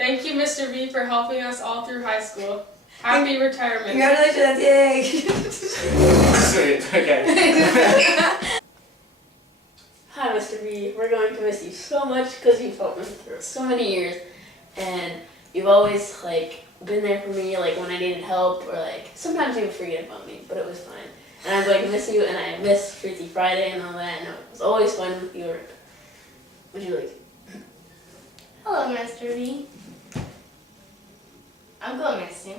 Thank you, Mr. V, for helping us all through high school. Happy retirement. Congratulations, yay! Sweet, okay. Hi, Mr. B. We're going to miss you so much because you've helped me through so many years, and you've always been there for me, when I needed help, or sometimes you would forget about me, but it was fine. And I'm going to miss you, and I miss Freaky Friday and all that, and it was always fun with you. Would you like? Hello, Mr. V. I'm gonna miss you.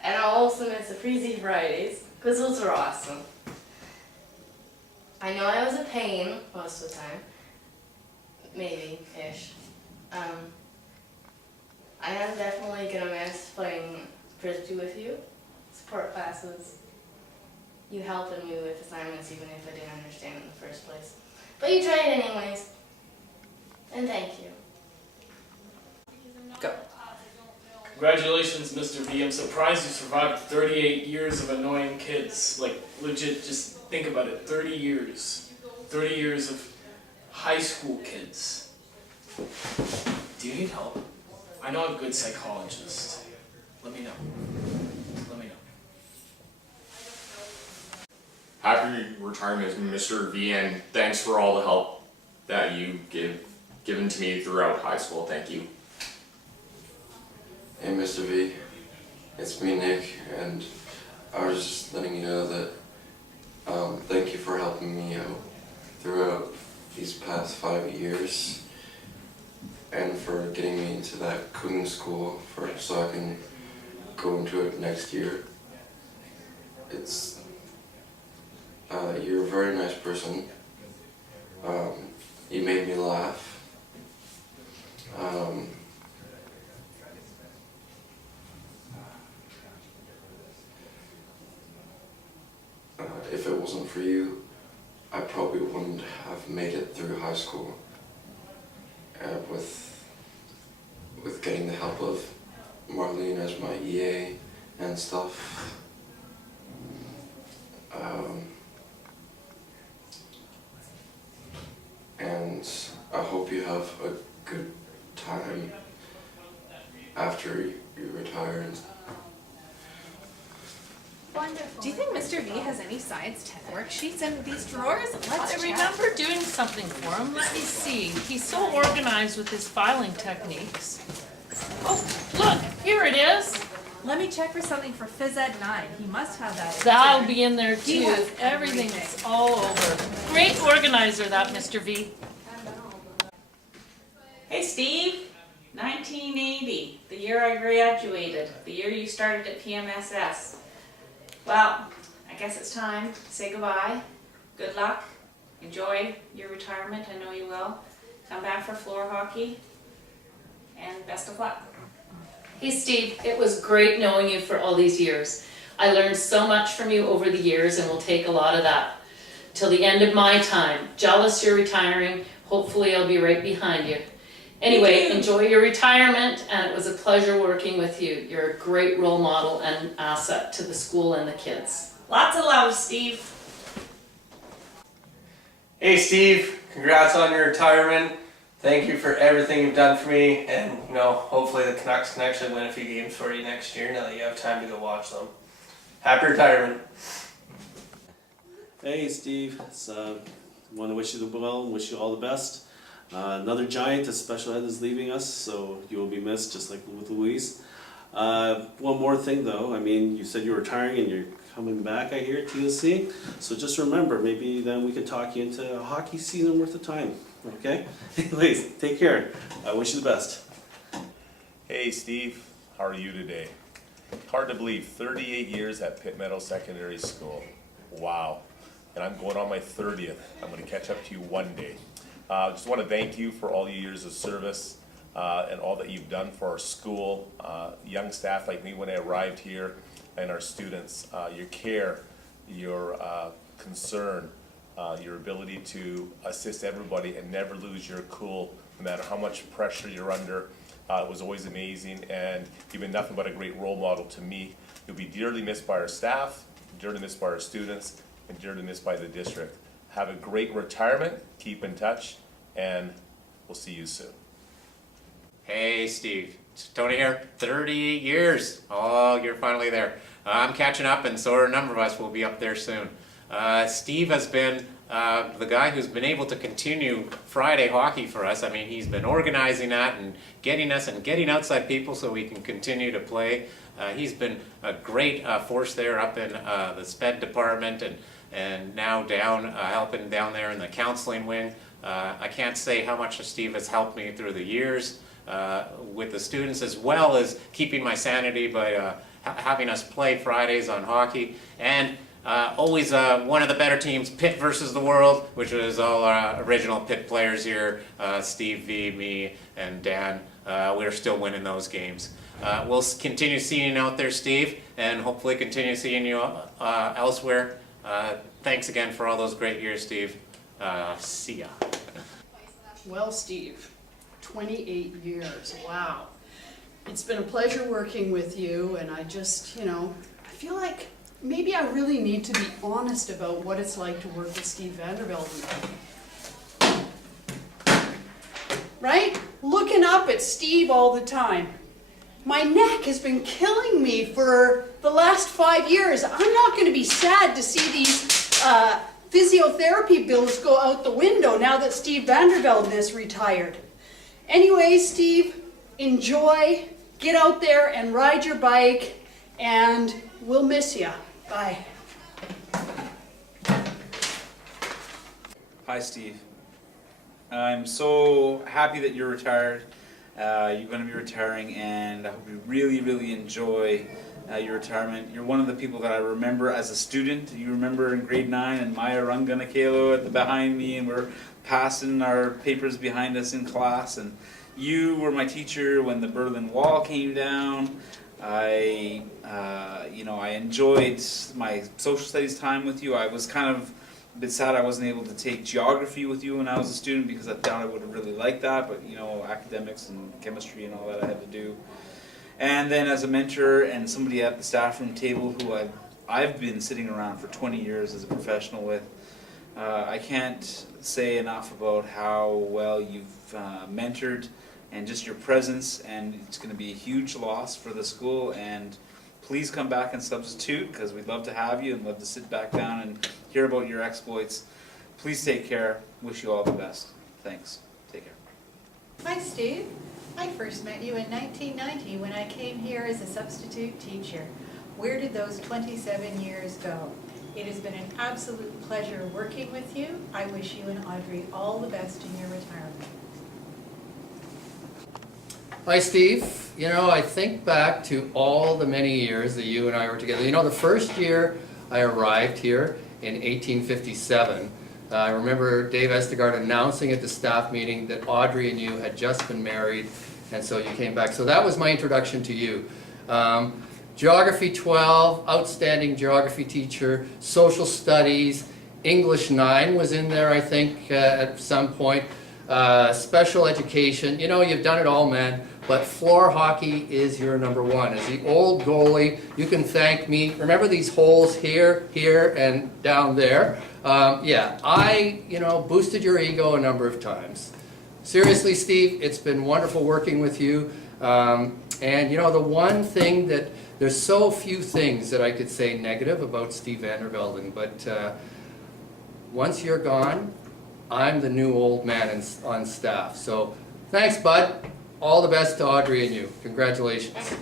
And I'll also miss the Freezy Fridays, because those were awesome. I know I was a pain most of the time. Maybe-ish. I am definitely gonna miss playing Frisbee with you. Support classes. You helping me with assignments even if I didn't understand in the first place. But you tried anyways. And thank you. Go. Congratulations, Mr. V. I'm surprised you survived 38 years of annoying kids. Legit, just think about it. 30 years. 30 years of high school kids. Do you need help? I know a good psychologist. Let me know. Let me know. Happy retirement, Mr. V, and thanks for all the help that you've given to me throughout high school. Thank you. Hey Mr. V, it's me Nick, and I was just letting you know that thank you for helping me out throughout these past 5 years and for getting me into that cooking school so I can go into it next year. You're a very nice person. You made me laugh. If it wasn't for you, I probably wouldn't have made it through high school with getting the help of Marlene as my EA and stuff. And I hope you have a good time after you retire. Wonderful. Do you think Mr. V has any science 10 worksheets in these drawers? I remember doing something for him. Let me see. He's so organized with his filing techniques. Oh, look, here it is. Let me check for something for Phys Ed 9. He must have that. That'll be in there He too. has Everything's all over. Great organizer, that Mr. V. Hey Steve, 1980, the year I graduated, the year you started at PMSS. Well, I guess it's time to say goodbye. Good luck. Enjoy your retirement. I know you will. Come back for floor hockey. And best of luck. Hey Steve, it was great knowing you for all these years. I learned so much from you over the years and will take a lot of that till the end of my time. Jealous you're retiring. Hopefully I'll be right behind you. Anyway, enjoy your retirement, and it was a pleasure working with you. You're a great role model and asset to the school and the kids. Lots of love, Steve. Hey Steve, congrats on your retirement. Thank you for everything you've done for me, and hopefully the Canucks can actually win a few games for you next year now that you have time to go watch them. Happy retirement. Hey Steve, want to wish you the well and wish you all the best. Another giant, a special ed, is leaving us, so you will be missed, just like with Louise. One more thing though, you said you're retiring and you're coming back, I hear, to USC. So just remember, maybe then we can talk you into a hockey season worth of time, okay? Anyways, take care. I wish you the best. Hey Steve, how are you today? Hard to believe, 38 years at Pitt, Meadows Secondary School. Wow. And I'm going on my 30th. I'm going to catch up to you one day. Just want to thank you for all your years of service and all that you've done for our school, young staff like me when I arrived here, and our students. Your care, your concern, your ability to assist everybody and never lose your cool, no matter how much pressure you're under. It was always amazing, and you've been nothing but a great role model to me. You'll be dearly missed by our staff, dearly missed by our students, and dearly missed by the district. Have a great retirement, keep in touch, and we'll see you soon. Hey Steve, Tony here. 38 years. Oh, you're finally there. I'm catching up, and so are a number of us will be up there soon. Steve has been the guy who's been able to continue Friday hockey for us. I mean, he's been organizing that and getting us and getting outside people so we can continue to play. He's been a great force there up in the SPED department and now down helping down there in the counseling wing. I can't say how much Steve has helped me through the years with the students, as well as keeping my sanity by having us play Fridays on hockey. And always one of the better teams, Pitt versus the world, which was all our original Pitt players here, Steve V, me, and Dan. We're still winning those games. We'll continue seeing you out there, Steve, and hopefully continue seeing you elsewhere. Thanks again for all those great years, Steve. See ya. Well, Steve, 28 years, wow. It's been a pleasure working with you, and I just, I feel like maybe I really need to be honest about what it's like to work with Steve Vandervelde. Right? Looking up at Steve all the time. My neck has been killing me for the last 5 years. I'm not going to be sad to see these physiotherapy bills go out the window now that Steve Vandervelde is retired. Anyway, Steve, enjoy, get out there and ride your bike, and we'll miss you. Bye. Hi, Steve. I'm so happy that you're retired. You're going to be retiring, and I hope you really, really enjoy your retirement. You're one of the people that I remember as a student. You remember in grade 9 and Maya Runganakelo behind me, and we're passing our papers behind us in class, and you were my teacher when the Berlin Wall came down. I enjoyed my social studies time with you. I was kind of a bit sad I wasn't able to take geography with you when I was a student, because I thought I would have really liked that, but academics and chemistry and all that I had to do. And then as a mentor and somebody at the staff room table who I've been sitting around for 20 years as a professional with, I can't say enough about how well you've mentored and just your presence, and it's going to be a huge loss for the school. And please come back and substitute, because we'd love to have you and love to sit back down and hear about your exploits. Please take care. Wish you all the best. Thanks. Take care. Hi, Steve. I first met you in 1990 when I came here as a substitute teacher. Where did those 27 years go? It has been an absolute pleasure working with you. I wish you and Audrey all the best in your retirement. Hi, Steve. I think back to all the many years that you and I were together. The first year I arrived here in 1857, I remember Dave Estegard announcing at the staff meeting that Audrey and you had just been married, and so you came back. So that was my introduction to you. Geography 12, outstanding geography teacher, social studies, English 9 was in there, I think, at some point. Special education, you've done it all, man, but floor hockey is your number one. As the old goalie, you can thank me. Remember these holes here, here, and down there? I boosted your ego a number of times. Seriously, Steve, it's been wonderful working with you. And the one thing that, there's so few things that I could say negative about Steve Vandervelde, but once you're gone, I'm the new old man on staff. So thanks, bud. All the best to Audrey and you. Congratulations.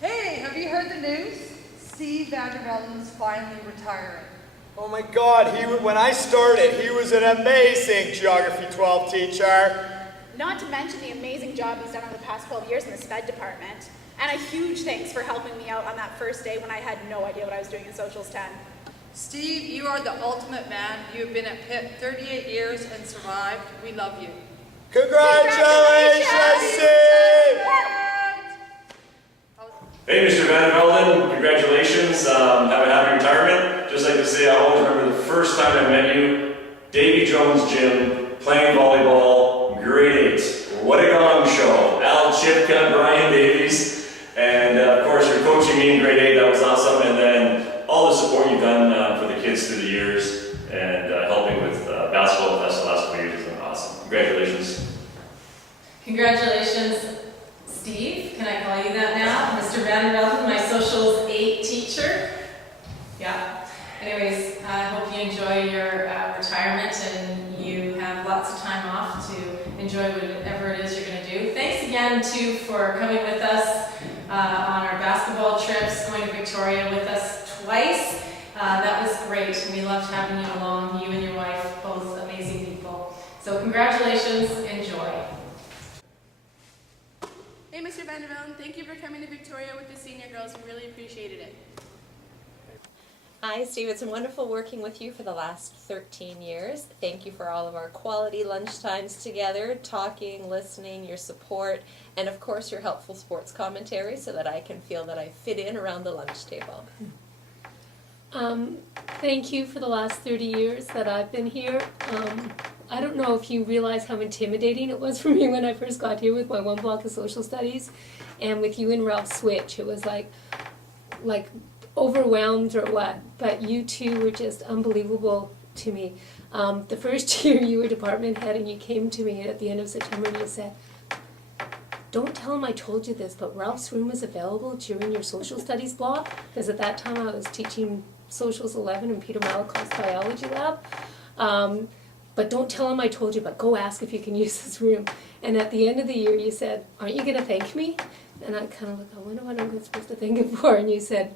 Hey, have you heard the news? Steve Vandervelde is finally retiring. Oh my God, when I started, he was an amazing Geography 12 teacher. Not to mention the amazing job he's done over the past 12 years in the SPED department. And a huge thanks for helping me out on that first day when I had no idea what I was doing in Socials 10. Steve, you are the ultimate man. You have been at Pitt 38 years and survived. We love you. Congratulations, Steve! Hey, Mr. Vandervelde, congratulations. Have a happy retirement. Just like to say, I always remember the first time I met you, Davy Jones Gym, playing volleyball, grade 8. What a gong show. Al Chipka, Brian Davies, and of course you're coaching me in grade 8. That was awesome. And then all the support you've done for the kids through the years, and helping with basketball the last couple of years has been awesome. Congratulations. Congratulations, Steve. Can I call you that now? Mr. Vandervelden, my socials 8 teacher. Yeah. Anyways, I hope you enjoy your retirement and you have lots of time off to enjoy whatever it is you're going to do. Thanks again, too, for coming with us on our basketball trips, going to Victoria with us twice. That was great. We loved having you along, you and your wife, both amazing people. So congratulations, enjoy. Hey, Mr. Vandervelden, thank you for coming to Victoria with the senior girls. We really appreciated it. Hi, Steve. It's been wonderful working with you for the last 13 years. Thank you for all of our quality lunchtimes together, talking, listening, your support, and of course your helpful sports commentary so that I can feel that I fit in around the lunch table. Thank you for the last 30 years that I've been here. I don't know if you realize how intimidating it was for me when I first got here with my one block of social studies, and with you and Ralph Switch. It was like overwhelmed or what, but you two were just unbelievable to me. The first year you were department head and you came to me at the end of September and you said, "Don't tell him I told you this, but Ralph's room is available during your social studies block," because at that time I was teaching Socials 11 in Peter Malakoff's biology lab. "But don't tell him I told you, but go ask if you can use this room." And at the end of the year you said, "Aren't you going to thank me?" And I kind of looked, I wonder what I'm supposed to thank him for. And you said,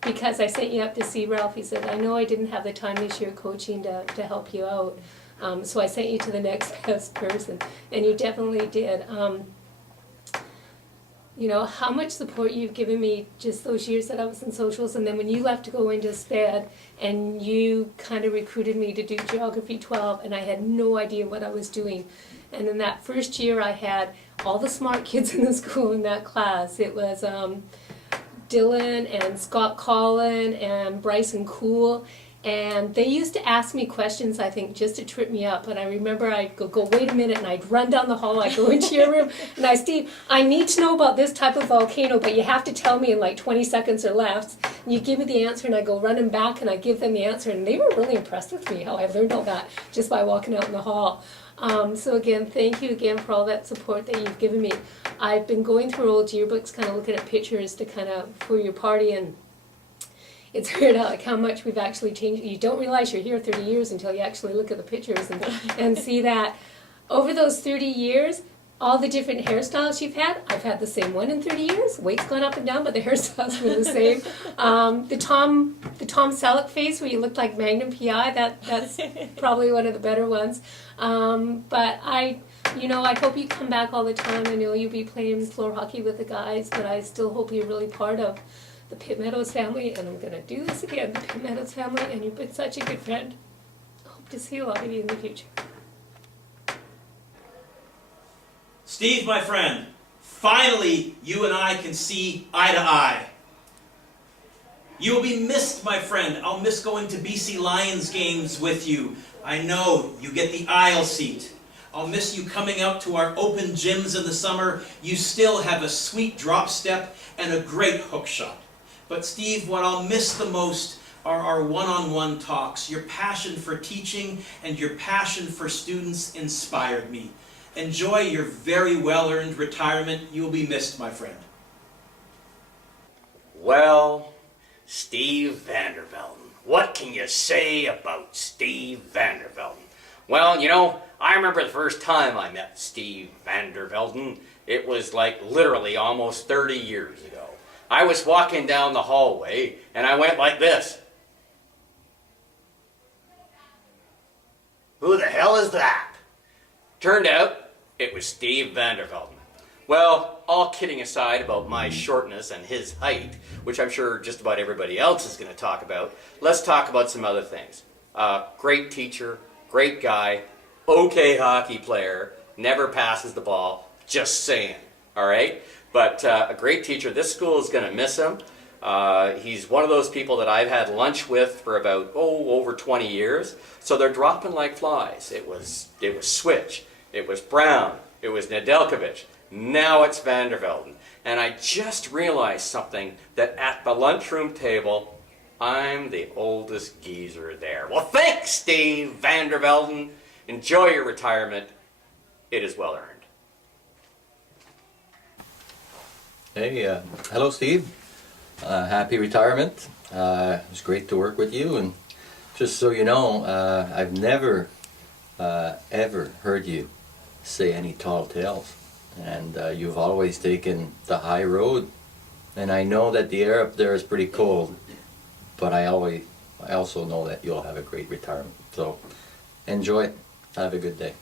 "Because I sent you up to see Ralph." He said, "I know I didn't have the time this year coaching to help you out. So I sent you to the next best person." And you definitely did. You know, how much support you've given me just those years that I was in socials, and then when you left to go into SPED and you kind of recruited me to do Geography 12 and I had no idea what I was doing. And in that first year I had all the smart kids in the school in that class. It was Dylan and Scott Collin and Bryson Cool, and they used to ask me questions, I think, just to trip me up. And I remember I'd go, "Wait a minute," and I'd run down the hall, I'd go into your room, and "Steve, I need to know about this type of volcano, but you have to tell me in like 20 seconds or less." And you give me the answer, and I go running back, and I give them the answer, and they were really impressed with me, how I learned all that just by walking out in the hall. So again, thank you again for all that support that you've given me. I've been going through old yearbooks, kind of looking at pictures to kind of, for your party, and it's weird how much we've actually changed. You don't realize you're here 30 years until you actually look at the pictures and see that over those 30 years, all the different hairstyles you've had, I've had the same one in 30 years. Weight's gone up and down, but the hairstyles were the same. The Tom Selleck face where you looked like Magnum PI, that's probably one of the better ones. But I hope you come back all the time. I know you'll be playing floor hockey with the guys, but I still hope you're really part of the Pitt Meadows family, and I'm going to do this again, the Pitt Meadows family, and you've been such a good friend. I hope to see a lot of you in the future. Steve, my friend, finally you and I can see eye to eye. You will be missed, my friend. I'll miss going to BC Lions games with you. I know you get the aisle seat. I'll miss you coming out to our open gyms in the summer. You still have a sweet drop step and a great hook shot. But Steve, what I'll miss the most are our one-on-one talks. Your passion for teaching and your passion for students inspired me. Enjoy your very well-earned retirement. You will be missed, my friend. Well, Steve Vandervelden. What can you say about Steve Vandervelden? Well, you know, I remember the first time I met Steve Vandervelden. It was like literally almost 30 years ago. I was walking down the hallway and I went like this. Who the hell is that? Turned out it was Steve Vandervelden. Well, all kidding aside about my shortness and his height, which I'm sure just about everybody else is going to talk about, let's talk about some other things. Great teacher, great guy, okay hockey player, never passes the ball, just saying, all right? But a great teacher. This school is going to miss him. He's one of those people that I've had lunch with for about, over 20 years. So they're dropping like flies. It was Switch, it was Brown, it was Nedeljkovic. Now it's Vandervelden. And I just realized something, that at the lunchroom table, I'm the oldest geezer there. Well, thanks, Steve Vandervelden. Enjoy your retirement. It is well earned. Hey, hello Steve. Happy retirement. It was great to work with you, and just so you know, I've never ever heard you say any tall tales, and you've always taken the high road. And I know that the air up there is pretty cold, but I also know that you'll have a great retirement. So enjoy it. Have a good day.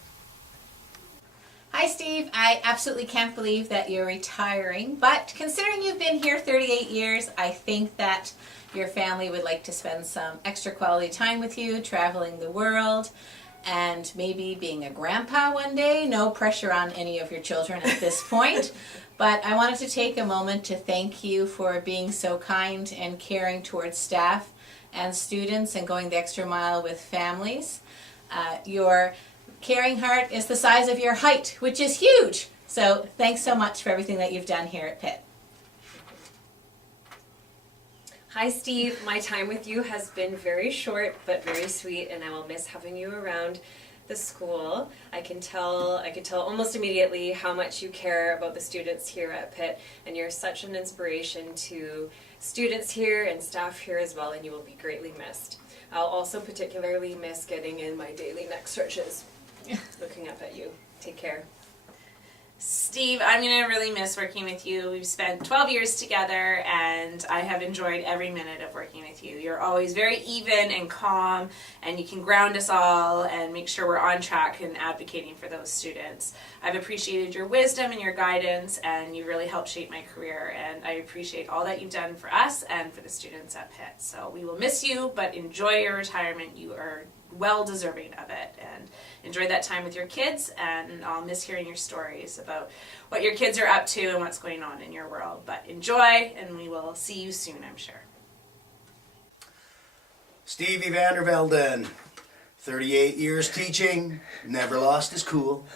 Hi Steve, I absolutely can't believe that you're retiring, but considering you've been here 38 years, I think that your family would like to spend some extra quality time with you, traveling the world, and maybe being a grandpa one day. No pressure on any of your children at this point, but I wanted to take a moment to thank you for being so kind and caring towards staff and students and going the extra mile with families. Your caring heart is the size of your height, which is huge. So thanks so much for everything that you've done here at Pitt. Hi Steve, my time with you has been very short but very sweet, and I will miss having you around the school. I can tell almost immediately how much you care about the students here at Pitt, and you're such an inspiration to students here and staff here as well, and you will be greatly missed. I'll also particularly miss getting in my daily neck stretches. Looking up at you. Take care. Steve, I'm going to really miss working with you. We've spent 12 years together, and I have enjoyed every minute of working with you. You're always very even and calm, and you can ground us all and make sure we're on track and advocating for those students. I've appreciated your wisdom and your guidance, and you really helped shape my career, and I appreciate all that you've done for us and for the students at Pitt. So we will miss you, but enjoy your retirement. You are well deserving of it, and enjoy that time with your kids, and I'll miss hearing your stories about what your kids are up to and what's going on in your world. But enjoy, and we will see you soon, I'm sure. Stevie Vandervelden, 38 years teaching, never lost his cool.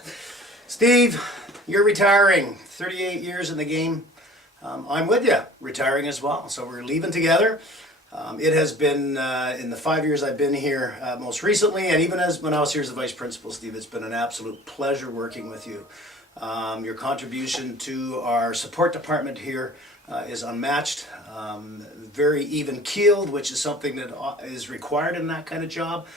Steve, you're retiring, 38 years in the game. I'm with you, retiring as well, so we're leaving together. It has been, in the 5 years I've been here most recently, and even when I was here as the vice principal, Steve, it's been an absolute pleasure working with you. Your contribution to our support department here is unmatched, very even-keeled, which is something that is required in that kind of job.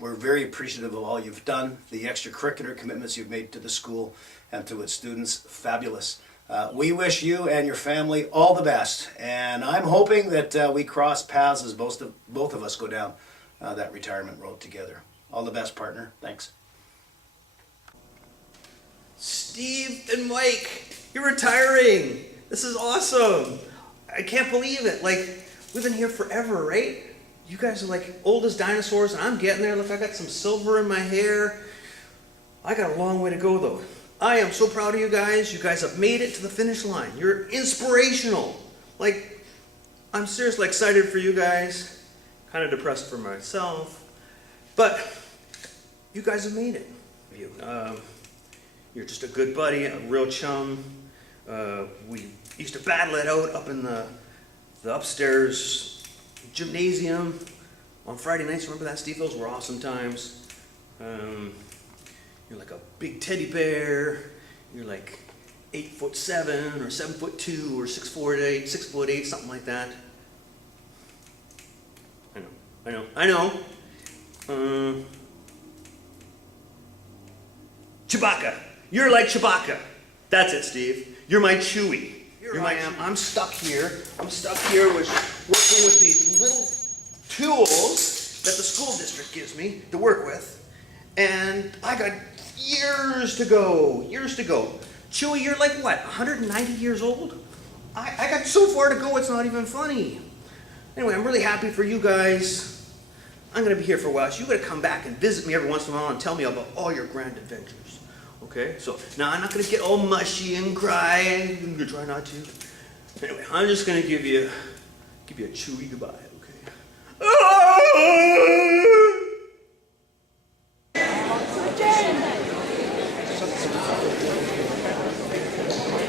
We're very appreciative of all you've done, the extracurricular commitments you've made to the school and to its students. Fabulous. We wish you and your family all the best, and I'm hoping that we cross paths as both of us go down that retirement road together. All the best, partner. Thanks. Steve and Mike, you're retiring. This is awesome. I can't believe it. Like, we've been here forever, right? You guys are like old as dinosaurs, and I'm getting there. Look, I got some silver in my hair. I got a long way to go, though. I am so proud of you guys. You guys have made it to the finish line. You're inspirational. Like, I'm seriously excited for you guys. Kind of depressed for myself. But you guys have made it. You're just a good buddy, a real chum. We used to battle it out up in the upstairs gymnasium on Friday nights. Remember that, Steve? Those were awesome times. You're like a big teddy bear. You're like 8'7" or 7'2" or 6'8", something like that. I know. Chewbacca. You're like Chewbacca. That's it, Steve. You're my Chewie. Here I am. I'm stuck here. With working with these little tools that the school district gives me to work with. And I got years to go. Chewie, you're like what, 190 years old? I got so far to go, it's not even funny. Anyway, I'm really happy for you guys. I'm going to be here for a while, so you got to come back and visit me every once in a while and tell me about all your grand adventures. Okay? So, now I'm not going to get all mushy and cry. I'm going to try not to. Anyway, I'm just going to give you a Chewie goodbye, okay?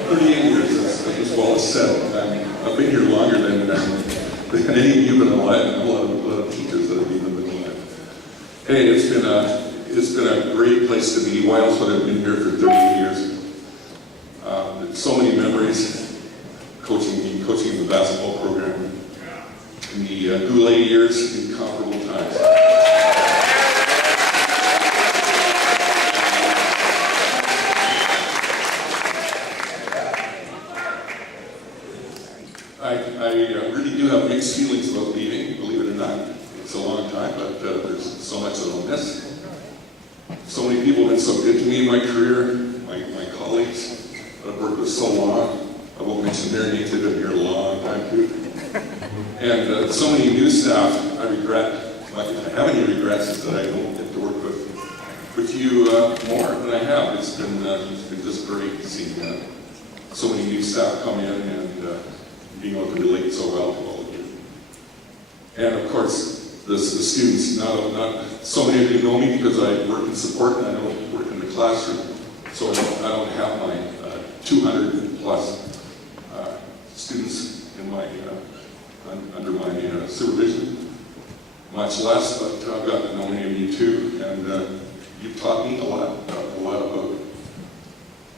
38 years, as well as said. I've been here longer than any of you, but a lot of teachers that have even been alive. Hey, it's been a great place to be. Why else would I have been here for 38 years? So many memories, coaching in the basketball program in the Goulet years, incomparable times. I really do have mixed feelings about leaving, believe it or not. It's a long time, but there's so much that I'll miss. So many people have been so good to me in my career, my colleagues that I've worked with so long. I won't mention their names, they've been here a long time too. And so many new staff, I regret, if I have any regrets, is that I don't get to work with you more than I have. It's been just great seeing so many new staff come in and being able to relate so well to all of you. And of course, the students, not so many of you know me because I work in support and I don't work in the classroom. So I don't have my 200 plus students in my under my supervision, much less, but I've got to know many of you too, and you've taught me a lot about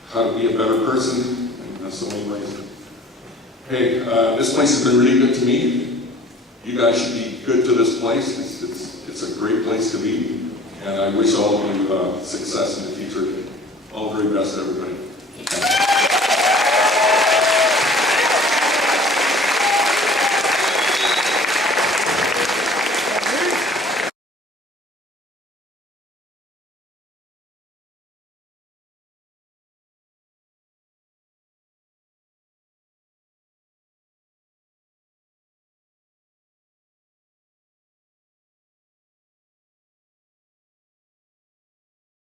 how to be a better person in so many ways. Hey, this place has been really good to me. You guys should be good to this place. It's a great place to be, and I wish all of you success in the future. All the very best, everybody.